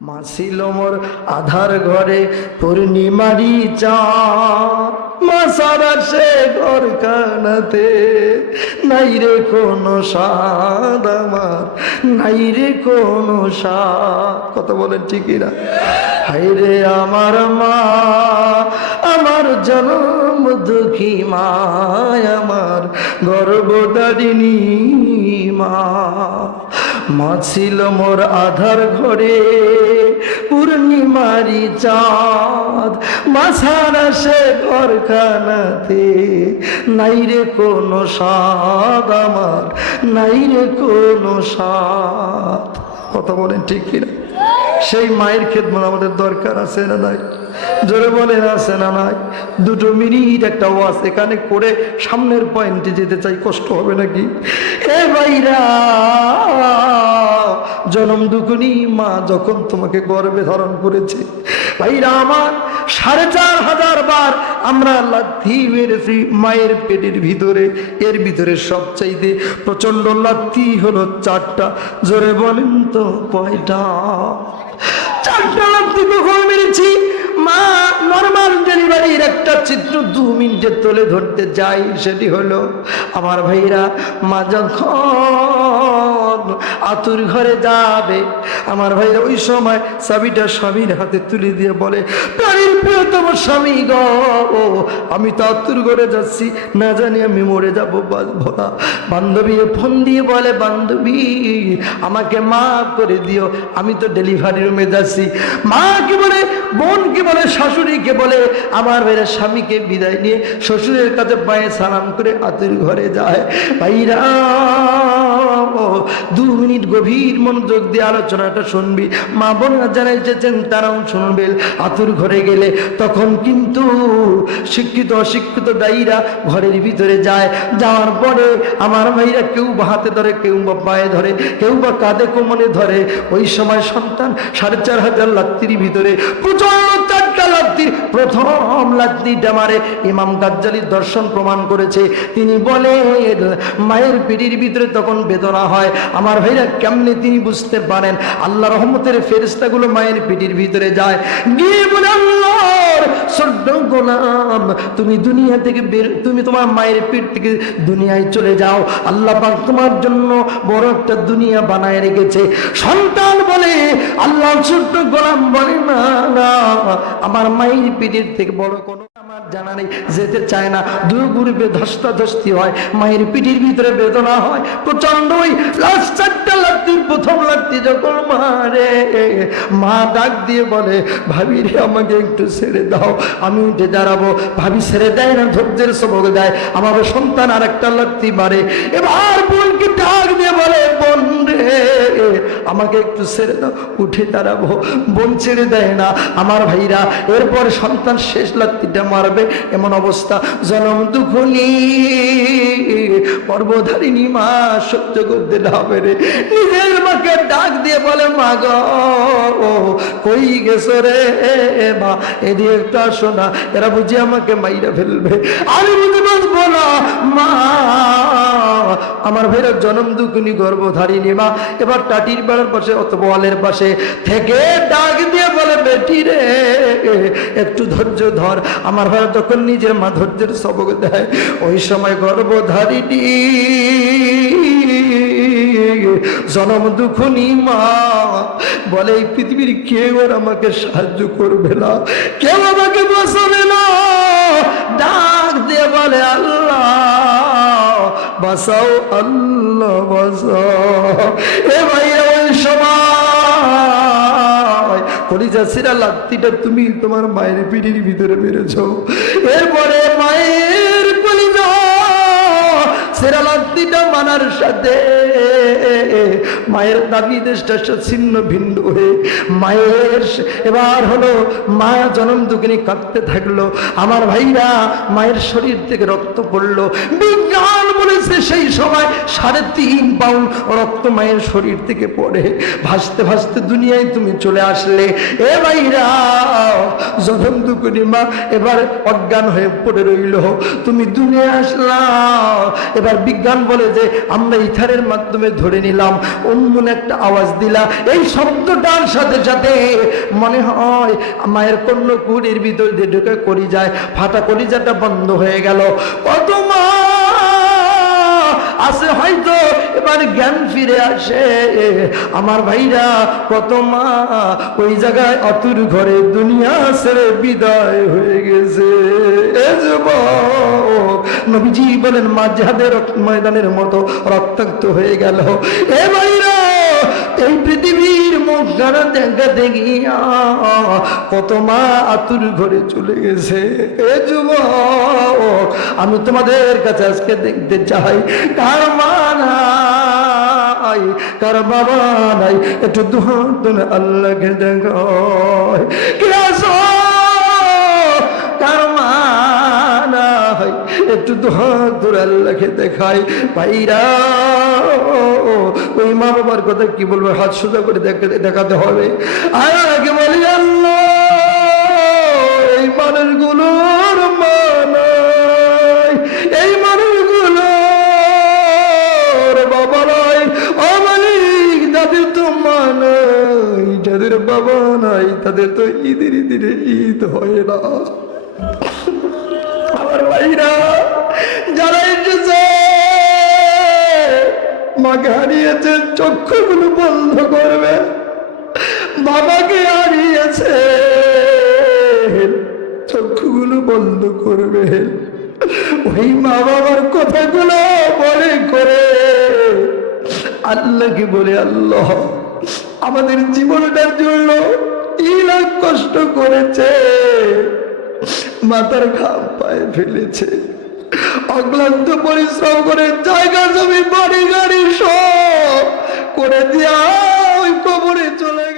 মা ছিল মোর আধার ঘরে পূর্ণিমারি চাঁদ, মা সারা সে ঘর কানাতে নাই রে কোনো স্বাদ আমার, নাই রে কোনো স্বাদ। কথা বলেন ঠিকই না? হাই রে আমার মা, আমার জনম দুঃখী মা, আমার গর্ভধারিণী মা। মা ছিল মোর আধার ঘরে পূর্ণিমারি চাঁদ, মা ছাড়া সে ঘরখানাতে নাই রে কোনো স্বাদ আমার, নাই রে কোনো স্বাদ। কথা বলেন ঠিক কিনা? সেই মায়ের খেদমত আমাদের দরকার আছে না নাই? জোরে বলেন আছে না নাই? 2 মিনিট একটা ওয়াজ এখানে করে সামনের পয়েন্টে যেতে চাই, কষ্ট হবে নাকি? এ ভাইরা, জনম দুঃখিনী মা যখন তোমাকে গর্ভে ধারণ করেছে, ভাইরা আমার 4500 বার আমরা লাথি মেরেছি মায়ের পেটের ভিতরে। এর ভিতরে সবচাইতে প্রচন্ড লাথি হলো 4টা। জোরে বলেন তো কয়টা? 4টা লাথি কখন মেরেছি? মা নরমাল ডেলিভারির একটা চিত্র 2 মিনিটে তুলে ধরতে যাই, সেটি হলো আমার ভাইরা, মা যখন আতুর ঘরে যাবে, আমার ভাইরা ওই সময় চাবিটা স্বামীর হাতে তুলে দিয়ে বলে, প্রাণীর প্রিয়তম স্বামী গো, আমি তো আতুর ঘরে যাচ্ছি, না জানি আমি মরে যাবো ভোলা। বান্ধবী ফোন দিয়ে বলে, বান্ধবী আমাকে মাফ করে দিও, আমি তো ডেলিভারি রুমে যাচ্ছি। মা কি বলে, বোন কি বলে, শাশুড়িকে বলে, আমার ভাইরা স্বামীকে বিদায় নিয়ে শ্বশুরের কাছে পায়ে সালাম করে আতুর ঘরে যায়। ভাইরা 2 মিনিট গভীর মনোযোগ দিয়ে আলোচনাটা শুনবি। মা বোনরা যারা এসেছেন তারাও শুনবেন। আতুর ঘরে গেলে তখন কিন্তু শিক্ষিত অশিক্ষিত দায়ীরা ঘরের ভিতরে যায়। যাওয়ার পরে আমার ভাইরা কেউ বা হাতে ধরে, কেউ বা পায়ে ধরে, কেউ বা কাঁধে কোমরে ধরে। ওই সময় সন্তান 4500 লাত্তির ভিতরে প্রচন্ড 4টা লাত্তি। প্রথম লাত্তিটা মারে ইমাম গাজ্জালী দর্শন প্রমাণ করেছে। তিনি বলেন মায়ের পিঠির ভিতরে তখন বেদনা হয়। আমার ভাইরা কেমনে তিনি বুঝতে পারেন? আল্লাহ রহমতের ফেরেশতাগুলো মায়ের পিঠির ভিতরে যায়, গিয়ে বলে, আল্লাহর ছোট্ট গোলাম, তুমি দুনিয়া থেকে বের, তুমি তোমার মায়ের পিঠ থেকে দুনিয়ায় চলে যাও, আল্লাহ পাক তোমার জন্য বড় একটা দুনিয়া বানায় রেখেছে। সন্তান বলে, আল্লাহর ছোট্ট গোলাম বলে, না না, আমার মায়ের পিঠের থেকে বড় কোনো আমার জানা নেই, যেতে চায় না। দুর্গুরুপে ধস্তাধস্তি হয়, মায়ের পিঠির ভিতরে বেদনা হয় প্রচন্ড। ওই লাস্ট 4টা লাত্তির প্রথম লাত্তি যখন মারে, মা ডাক দিয়ে বলে, ভাবি রে আমাকে একটু ছেড়ে দাও, আমি উঠে দাঁড়াবো। ভাবি ছেড়ে দেয় না, ধৈর্যের সবক দেয়। আমার সন্তান আর একটা লাত্তি মারে। এবার বোনকে ডাক দিয়ে বলে, বোন রে আমাকে একটু ছেড়ে দাও, উঠে দাঁড়াবো। বোন ছেড়ে দেয় না। আমার ভাইরা এরপর সন্তান শেষ লাত্তিটা মারবে, এমন অবস্থা জনম দুঃখিনী গর্ভধারিণী মা সহ্য করতে না পেরে নিজের মাকে ডাক দিয়ে বলে, মা গো কই গেছো রে মা, এদিকে একটু আসো না, এরা বুঝি আমাকে মাইরা ফেলবে, আমি বুঝি বলবো না। মা আমার ভাইরা জনম দুঃখিনী গর্ভধারিণী মা এবার টাটির বেড়ার পাশে অথবা ওয়ালের পাশে থেকে ডাক দিয়ে বলে, বেটি রে একটু ধৈর্য ধর। আমার ভাইরা তখন নিজের মা ধৈর্যের সবক দেয়। ওই সময় গর্ভধারিণী জনম দুঃখিনী মা বলে, এই পৃথিবীর কেউ আর আমাকে সাহায্য করবে না, কেউ আমাকে বাঁচাবে না। ডাক দিয়ে বলে, আল্লাহ বাঁচাও, আল্লাহ বাঁচাও। এ ভাই ওই সময় কলিজা ছিঁড়া লাত্তিটা তুমি তোমার মায়ের পিঠির ভিতরে মেরেছ। এরপরে মায়ের কলিজা ছিঁড়া লাত্তিটা মানার সাথে মায়ের দাবি দেশটা ছিন্ন ভিন্ন হয়ে মায়ের এবার হলো মা জনম দুঃখিনী কাঁদতে থাকলো। আমার ভাইরা মায়ের শরীর থেকে রক্ত পড়লো। বিজ্ঞান বলেছে সেই সময় 3.5 পাউন্ড রক্ত মায়ের শরীর থেকে পড়ে। ভাসতে ভাসতে দুনিয়ায় তুমি চলে আসলে। এ ভাইরা জনম দুঃখিনী মা এবার অজ্ঞান হয়ে পড়ে রইল। তুমি দুনিয়ায় আসলা, এবার এবার বিজ্ঞান বলে যে আমরা ইথারের মাধ্যমে ধরে নিলাম, অন্য একটা আওয়াজ দিলা, এই শব্দটার সাথে সাথে মনে হয় মায়ের কর্ণকুহরের ভিতর দিয়ে ঢুকে কলিজায়, ফাটা কলিজাটা বন্ধ হয়ে গেল। কত মা আসে হয়তো এবার জ্ঞান ফিরে আসে। আমার ভাইরা, কত মা ওই জায়গায় অতুর ঘরে দুনিয়া ছেড়ে বিদায় হয়ে গেছে। এ যুবক, নবীজি বলেন মা জিহাদের ময়দানের মতো রক্তাক্ত হয়ে গেল। এ ভাইরা, এই পৃথিবীর মুখ গানা দেখাতে গিয়া কত মা আতুর ঘরে চলে গেছে। এ যুবক, আমি তোমাদের কাছে আজকে দেখতে চাই, কার মা নাই, কার বাবা নাই, একটু দুহাত আল্লাহকে দেখায়। কে আসো, কার মা নাই, একটু দুহাত ধরে আল্লাহকে দেখায়। ভাইরা, ওই মা বাবার কথা কি বলবো, হাত সোজা করে দেখাতে হবে। আর আগে বলি আল্লাহ, এই মানুষগুলোর মা নাই, এই মানুষগুলোর বাবা নাই। ও মালিক, যাদের তো মা নাই, যাদের বাবা নাই, তাদের তো ঈদের দিনে ঈদ হয় না। আমার ভাইরা, যারা এসেছে মাকে হারিয়েছে, চক্ষুগুলো বন্ধ করবে। বাবাকে হারিয়েছে, চক্ষুগুলো বন্ধ করবে। ওই মা বাবার কথাগুলো মনে করে আল্লাহকে বলে, আল্লাহ আমাদের জীবনটার জন্য কি লাখ কষ্ট করেছে, মাথার ঘাম পায়ে ফেলেছে, অক্লান্ত পরিশ্রম করে জায়গা জমি বাড়ি গাড়ি সব করে দিয়া ওই কবরে চলে